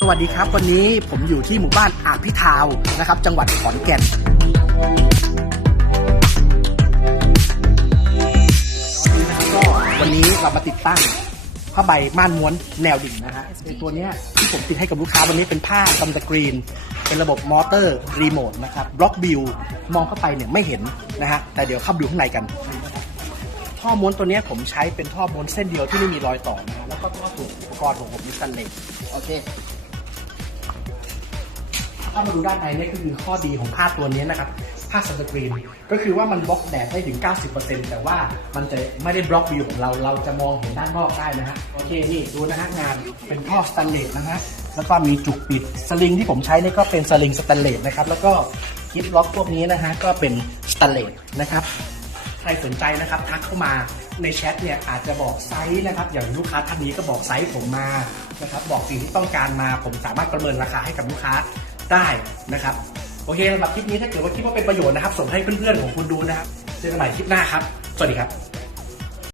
สวัสดีครับ วันนี้ผมอยู่ที่หมู่บ้านอาพิทาวนะครับ จังหวัดขอนแก่นก็วันนี้เรามาติดตั้งผ้าใบม่านม้วนแนวดิ่งนะฮะในตัวเนี้ยที่ผมติดให้กับลูกค้าวันนี้เป็นผ้าซัมสกรีน เป็นระบบมอเตอร์รีโมทนะครับบล็อกบิวมองเข้าไปเนี่ยไม่เห็นนะฮะแต่เดี๋ยวเข้าไปดูข้างในกัน ท่อม้วนตัวเนี้ยผมใช้เป็นท่อม้วนเส้นเดียวที่ไม่มีรอยต่อนะฮะแล้วก็ท่อถูกอุปกรณ์ของผมมีสแตนเลสโอเค ถ้ามาดูด้านในนี่ก็คือข้อดีของผ้าตัวนี้นะครับผ้าซันสกรีนก็คือว่ามันบล็อกแดดได้ถึง 90%แต่ว่ามันจะไม่ได้บล็อกวิวของเราเราจะมองเห็นด้านนอกได้นะฮะโอเคนี่ดูนะฮะงานเป็นท่อสแตนเลสนะฮะแล้วก็มีจุกปิดสลิงที่ผมใช้นี่ก็เป็นสลิงสแตนเลสนะครับแล้วก็กิฟล็อกพวกนี้นะฮะก็เป็นสแตนเลสนะครับใครสนใจนะครับทักเข้ามาในแชทเนี่ยอาจจะบอกไซส์นะครับ อย่างลูกค้าท่านนี้ก็บอกไซส์ผมมานะครับบอกสิ่งที่ต้องการมาผมสามารถประเมินราคาให้กับลูกค้า ได้นะครับโอเคสำหรับคลิปนี้ถ้าเกิดว่าคิดว่าเป็นประโยชน์นะครับ ส่งให้เพื่อนๆของคุณดูนะครับเจอกันใหม่คลิปหน้าครับ สวัสดีครับ